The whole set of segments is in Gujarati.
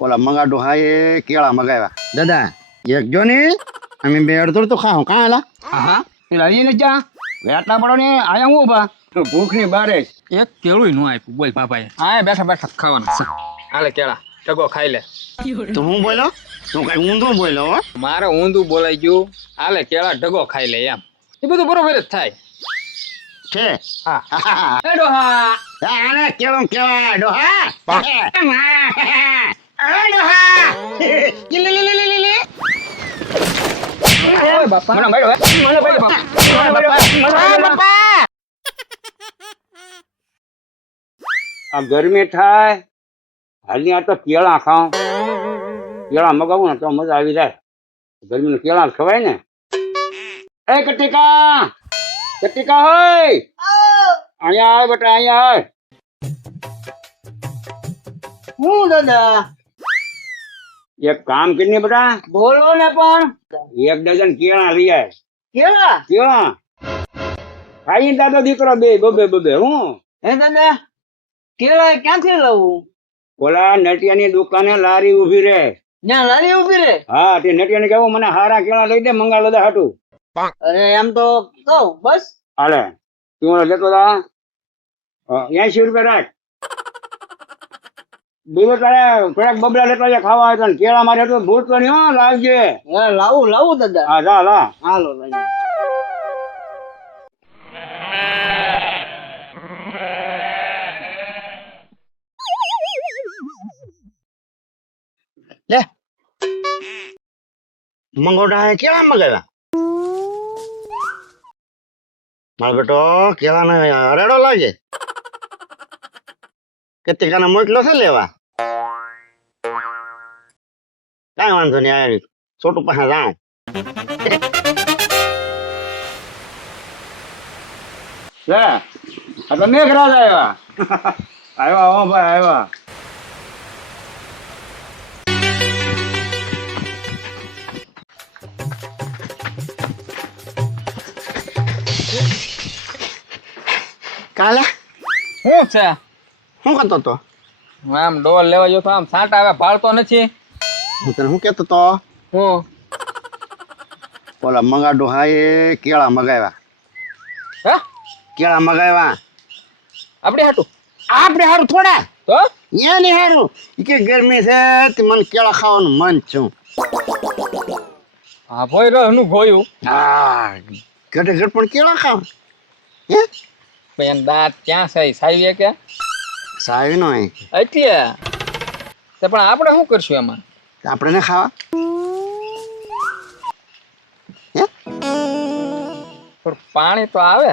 ઓલા મંગાડો હા એ કેળા મગાવ્યા દાદા એક જો ને અમે બે અડધો તો ખાઓ કાં એલા હા પેલા લઈને જા વેટલા પડો ને આયા હું ઉભા ભૂખ ની બારે એક કેળું નું આપ્યું બોલ પાપાએ હા બેઠા બેઠા ખાવાના છે હાલે કેળા ટગો ખાઈ લે તો હું બોલ્યો તું કઈ ઊંધું બોલ્યો હો મારે ઊંધું બોલાઈ ગયું હાલે કેળા ઢગો ખાઈ લે એમ એ બધું બરોબર જ થાય છે હા એ ડોહા આને કેળો કેળા ડોહા ડોહા ઓય બાપા મને ભાઈ મને ભાઈ બાપા આ ગરમી થાય હાલની આ તો કેળા ખાવ કેળા મગાવું ને તો મજા આવી જાય ગરમી કેળા ખવાય ને એ કટિકા હોય અહીંયા આય બેટા અહીંયા આય હું દાદા એક કામ કરીને બેટા બોલો ને પણ 1 ડઝન કેળા લઈ આય કેળા કેળા ખાઈ દાદો દીકરો બે બબે હું હે દાદા કેળા ક્યાંથી લાવું ઓલા નટિયાની દુકાને લારી ઊભી રે ત્યાં લારી ઉભી રે હા તે નટિયાને કહેવું મને હારા કેળા લઈ દે મંગાલો દે હાટું અરે એમ તો કહું બસ હાલે તું લેતો તા 80 રૂપિયા રાખ બીજો તારે થોડાક બબલા લેતા જાય ખાવા હોય તો કેળા મારે તો ભૂલતો નહીં હો લાવજે હા લાવું દાદા હા જા લા હાલો લઈ લે મંગોડા કેળા મગાવ્યા મારો બેટો કેળા ને હરેડો લાગે કેટલી મોકલો છે લેવા કઈ વાંધો નહીં આ છોટું પાસે જાઉં લે આ તો મેઘરાજ આવ્યા આવ્યા હો ભાઈ આવ્યા કાલે શું છે શું કરતો તો આમ ડોલ લેવા જો તો આમ સાટ આવે ભાળતો નથી હું તને શું કેતો તો હું ઓલા મંગાડો હા એ કેળા મગાવ્યા હે કેળા મગાવ્યા આપણે હાટું આપણે હારું થોડા તો યા નહીં હારું ઈ કે ગરમી છે તે મને કેળા ખાવાનું મન છું હા ભોય રહનું ભોયું હા ઘટે ઘટ પણ કેળા ખાવ હે બેન દાંત ક્યાં છે સાવી કે સાવી નો એટલે તે પણ આપણે શું કરશું એમાં આપણે ને ખાવા હે પણ પાણી તો આવે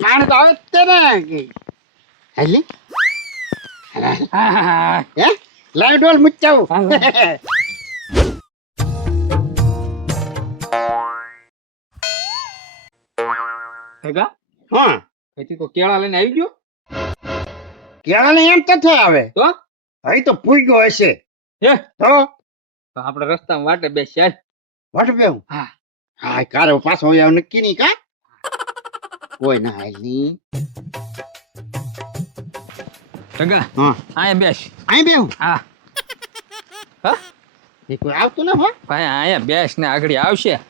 પાણી તો આવે તે ને હેલી હે લાઈવ ડોલ મુચ્ચાવ ભેગા હા અહીંથી તો કેળા લઈને આવી ગયો કેળા ને એમ તો થાય આવે તો અહીં તો પૂગ્યો હશે હે તો આપણે રસ્તામાં વાટે બેસ્યા વટ બેવું હા હા કારો પાછો આવ નક્કી નહીં કા કોઈ ના હાલી ભેગા હા અહીંયા બેસ અહીં બેવું હા હા એ કોઈ આવતું ને ભાઈ ભાઈ અહીંયા બેસ ને આગળ આવશે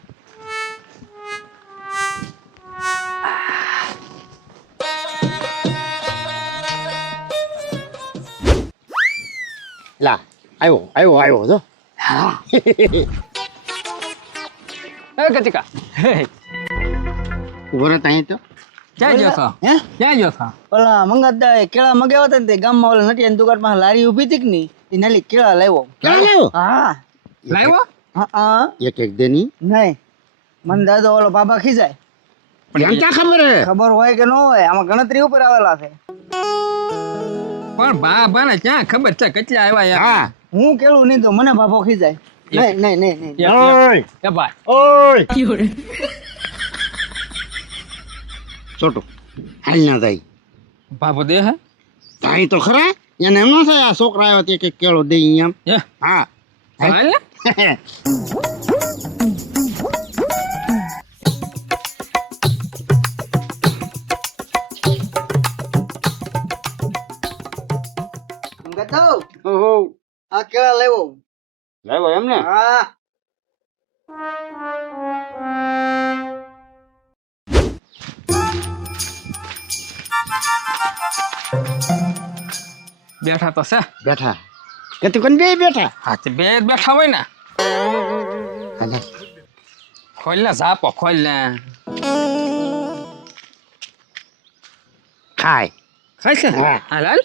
લા આવ્યો જો હા એ કચકા ઉભો રહે અહીં તો ક્યાં ગયો છો હે ક્યાં ગયો છો ઓલા મંગાતા કેળા મગાવ્યા હતા ને તે ગામમાં ઓલા નટિયાની દુકાન પાસે લારી ઊભી હતી કે નહીં એ નાલી કેળા લાવ્યો કેળા લાવ્યો હા લાવ્યો હા એક દેની નહીં મને દાદો ઓલો બાબા ખીજાય પણ એમ ક્યાં ખબર હે ખબર હોય કે ન હોય આમાં ગણતરી ઉપર આવેલા છે પણ બાને ક્યાં ખબર છે કેટલા આવ્યા યાર હા હું કેળું નહીં તો મને બાબો ખીજાય નહીં ઓય એ ભાઈ ઓય છોટો હાલ ના જાય બાબો દે હે થાય તો ખરા એને એમ ન થાય આ છોકરા આવ્યા તે કઈક કેળો દે એમ હે હા હાલ ને તો ઓહો આ કેળા લેવો લાવ્યો એમ ને હા બેઠા તો છે બેઠા કે તું કોણ બે બેઠા હા તે બે જ બેઠા હોય ને હાલે. ખોલ ને ઝાપો ખોલ ને ખાય ખાય છે હા. હાલ હાલ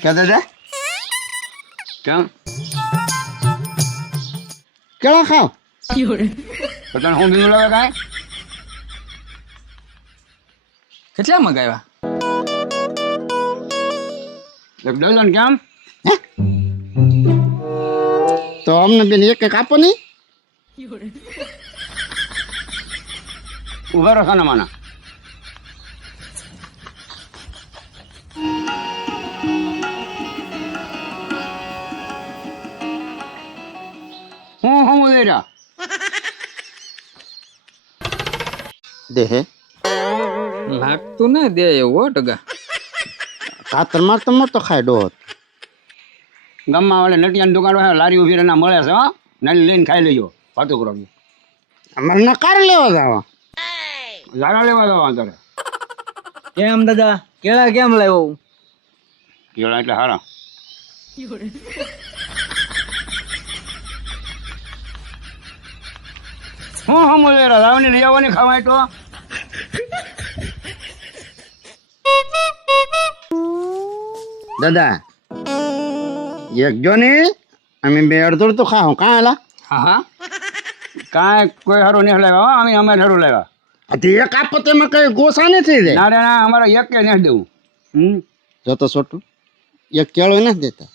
કે દાદા કેમ કેળા ખાવ પોતાને હું બીજું લાવે કાંઈ કેટલા મગાવ્યા એક ડઝન કેમ તો અમને બેન એક એક આપો નહીં ઉભા રહો ખાના માના હું લઈ રહ્યા દે હે લાગતું ને દે એવું હો ટગા કાતર મારતો ખાય ડોત ગામમાં વાળે નટિયાની દુકાન હોય લારી ઉભી રહીને મળે છે હો નાની લઈને ખાઈ લેજો વાતો કરો અમારે નકાર લેવા જાવ ઝાડા લેવા દો અંતરે કેમ દાદા કેળા કેમ લાવ્યો કેળા એટલે હારા હું લઈ રહ્યા લાવવાની લઈ આવવાની ખાવાય તો દાદા એક જો ને અમે બે અડધો તો ખાઓ કાં એલા હા હા કાંઈ કોઈ હારું નહીં લાવ્યા હો અમે અમારે હારું લાવ્યા અધી એક આપો તેમાં કઈ ગોસા નથી જાય ના રે ના અમારે એક કે નહીં દેવું જો તો છોટું એક કેળો નથી દેતા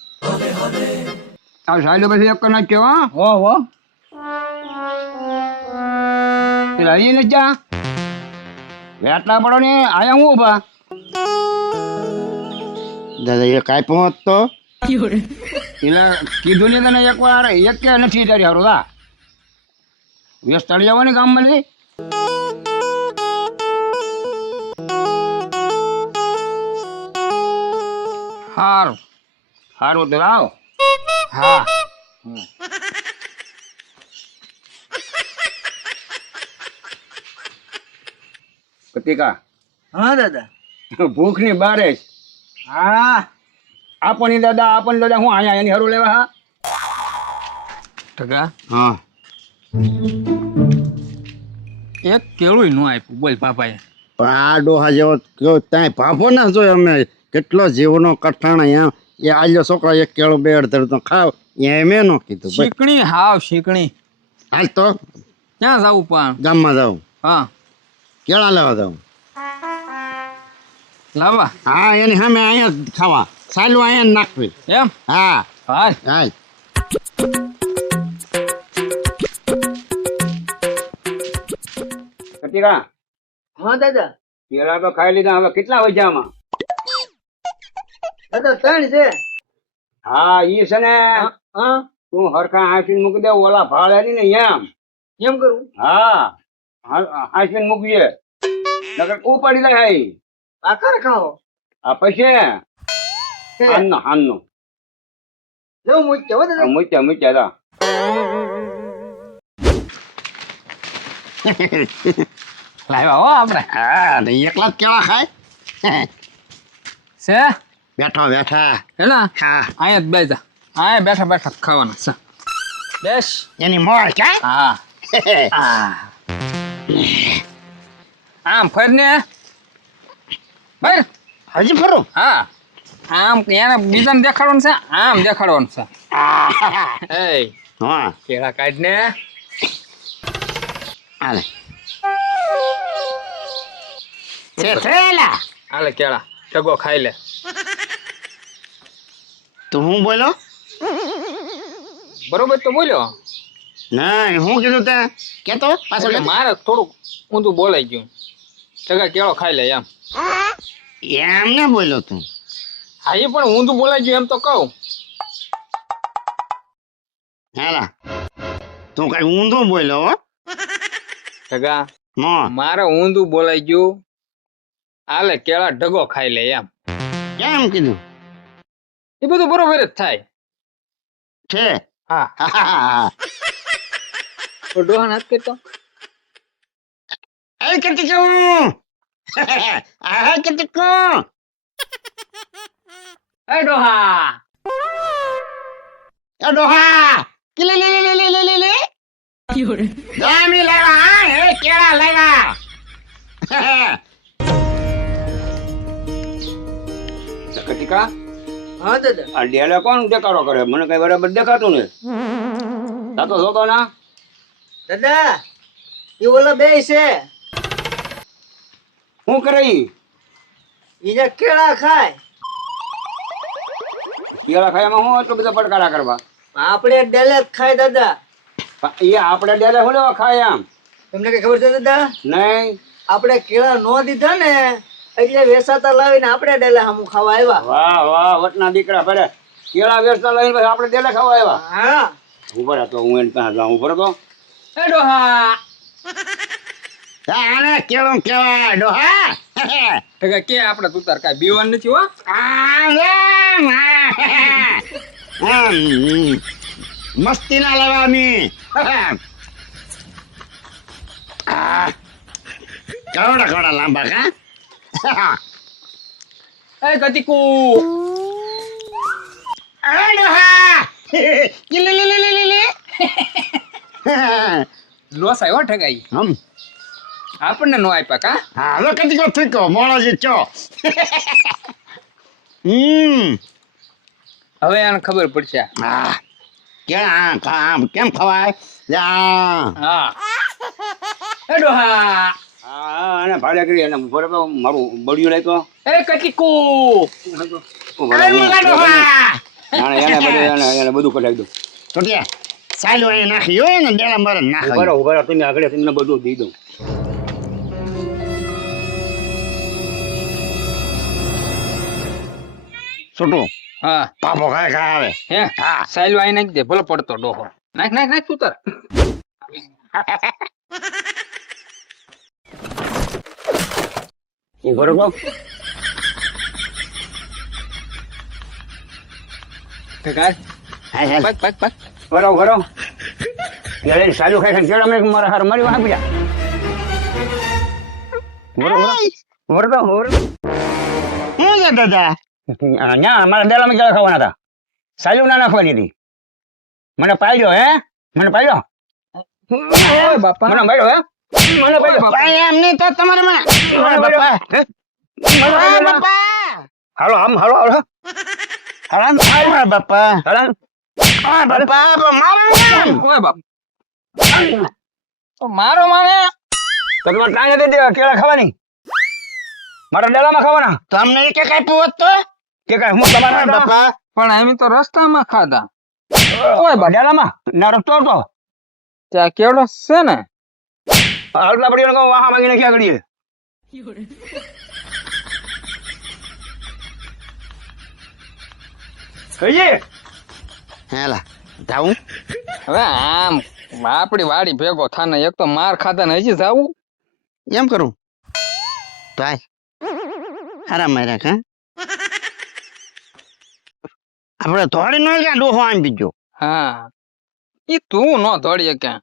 આ સાઈડ પછી એક ના કેવો હો હો પેલા અહીં નથી જા વેટલા પડો ને આયા હું ઉભા દાદા એક આપ્યો હોત તો એટલે કીધું ને તને એક વાર એક કે નથી તારી હારું લા વ્યસ્ત તળી જવાની ગામમાં નથી હારું સારું તો લાવ હા કતિકા હા દાદા ભૂખની બારે જ હા આપણી દાદા હું અહીંયા એની હારું લેવા હા ટગા હા એક કેળું ન આપ્યું બોલ પાપાએ પણ આ ડોહા જેવો કયો ત્યાં ભાભો ના જોયો અમે કેટલો જીવનો કઠાણા એમ એ આલ્યો છોકરો એક કેળો બે અડધર તો ખાવ એમ મેં ન કીધું ભાઈ શીકણી હાવ શીકણી હાલ તો ક્યાં જાવું પણ ગામમાં જાઉં હા કેળા લેવા જાઉં લાવવા હા એની સામે અહીંયા જ ખાવા સાલું અહીંયા જ નાખવી એમ હા હાલ હાલ કતિકા હા દાદા કેળા તો ખાઈ લીધા હવે કેટલા વજામાં દાદા ત્રણ છે હા ઈ છે ને હા તું હરખા હાંસીને મૂકી દે ઓલા ભાડે ની ને એમ એમ કરું હા હાંસીને મૂકજે નકર ઉપાડી લે હાઈ આકાર ખાઓ આ પછી હાનનો લેવું મૂક્યો હો દાદા મૂક્યા તા લાવ્યા હો આપણે હા ને એકલા જ કેળા ખાય છે બેઠો બેઠા હેના હા અહીંયા જ બેસા અહીંયા બેઠા બેઠા ખાવાના છે બેસ એની મોર ક્યાં હા આમ ફરને બર હજી ફરો હા આમ એને બીજાને દેખાડવાનું છે આમ દેખાડવાનું છે એ હા કેળા કાઢને હાલે છે થેલા હાલે કેળા ટગો ખાઈ લે તું હું બોલો બરોબર તો બોલ્યો નહીં હું કીધું તે કેતો પાછો એટલે મારે થોડુંક ઊંધું બોલાઈ ગયું ટગા કેળો ખાઈ લે એમ એમ ને બોલ્યો તું હા એ પણ ઊંધું બોલાઈ ગયું એમ તો કહું હેલા તું કઈ ઊંધું બોલ્યો હો ટગા મારે ઊંધું બોલાઈ ગયું. આલે કેળા ઢગો ખાઈ લે એમ. કેમ કીધું એ બધું બરોબર જ થાય. છે હા તો ડોહા નાથ કરતો. એ કતિકું આ કતિકું એ ડોહા એ ડોહા કિલે લે લે લે લે લે લે જામી લાવા હા એ કેળા લાવા કટિકા હા દાદા આ ડેલે કોણ દેખાડો કરે મને કઈ બરાબર દેખાતું ને તાતો જોતો ના દાદા એ ઓલા બે છે શું કરે ઈ ઈ જે કેળા ખાય કેળા ખાયામાં હું એટલો બધા પડકારા કરવા આપણે ડેલે જ ખાય દાદા. એ આપણે ડેલે હું લેવા ખાય આમ તમને કઈ ખબર છે દાદા? નહીં આપણે કેળા નો દીધા ને એટલે વેસાતા લાવીને આપણે ડેલે હમું ખાવા આવ્યા. વાહ વાહ વટના દીકરા ભલે કેળા વેચતા લઈને પછી આપણે ડેલે ખાવા આવ્યા હા ઉભા રહો તો હું એને ત્યાં જાઉં ઉભો રહો તો એ ડોહા આને કેળું કેવાય ડોહા ટકા કે આપણે તું તાર કાંઈ બીવાનું નથી હો. મસ્તી ના લેવાની કવડા કવડા લાંબા કા એ કતિકુ લોસ આવ્યો ઠગાઈ. આપણને નો આપ્યા કા. હા હવે કદી કો ઠીકો મોળો જે ચો હવે આને ખબર પડશે. કેમ ખવાય હા એ ડોહા હા અને ભાડે કરી અને ઉભો રહો તો મારું બળિયું લઈ તો એ કતિકુ એને બધું કઢાવી દઉં ટોટિયા સાયલું અહીં નાખી હોય ને ડેલા મારે નાખી ઉભા રહો તમે આગળ તમને બધું દઈ દઉં છોટું હા પાપો ખાય ખાય આવે હે હા. સાયલું આઈ નાખ દે ભલે પડતો ડોહો. નાખ નાખ નાખ તું તાર. ઉભો રહો તો ઠગાર હાય હાય પગ પગ પગ ભરો ભરો ત્યારે સારું ખાય છે કેળા મેં મારા હાર મારી વાહ બીજા ભરો ભરો તો ભરો શું છે દાદા ના મારા ડેલામાં કેળા ખાવાના હતા સાલું ના નાખવાની હતી મને પાડ્યો હે મને પાડ્યો ઓય બાપા મને પાડ્યો હે મને પાડ્યો ભાઈ એમ નહીં તો તમારે મને બાપા બાપા હાલો આમ હાલો હાલો હાલો બાપા હાલો બાપા મારો ઓય બાપ તો મારો માને તમારે ટાણે દે કેળા ખાવાની મારા ડેલામાં ખાવાના તો અમને એક એક આપ્યું હોત તો કે કાંઈ હું તમારા બાપા પણ એમ તો રસ્તામાં ખાધા. ઓય બાપ ડેલામાં ના રસ્તો હતો ત્યાં કેવડો છે ને હાલતા પડી વાહા માંગીને ક્યાં કરીએ કહીએ હેલા જાઉં હવે આમ આપડી વાડી ભેગો થાને એક તો માર ખાધા ને હજી જાવું. એમ કરું ભાઈ હારા માર્યા કા આપણે થોડી નો ક્યાં ડોહો આમ બીજો હા ઈ તું નો દોડીએ ક્યાં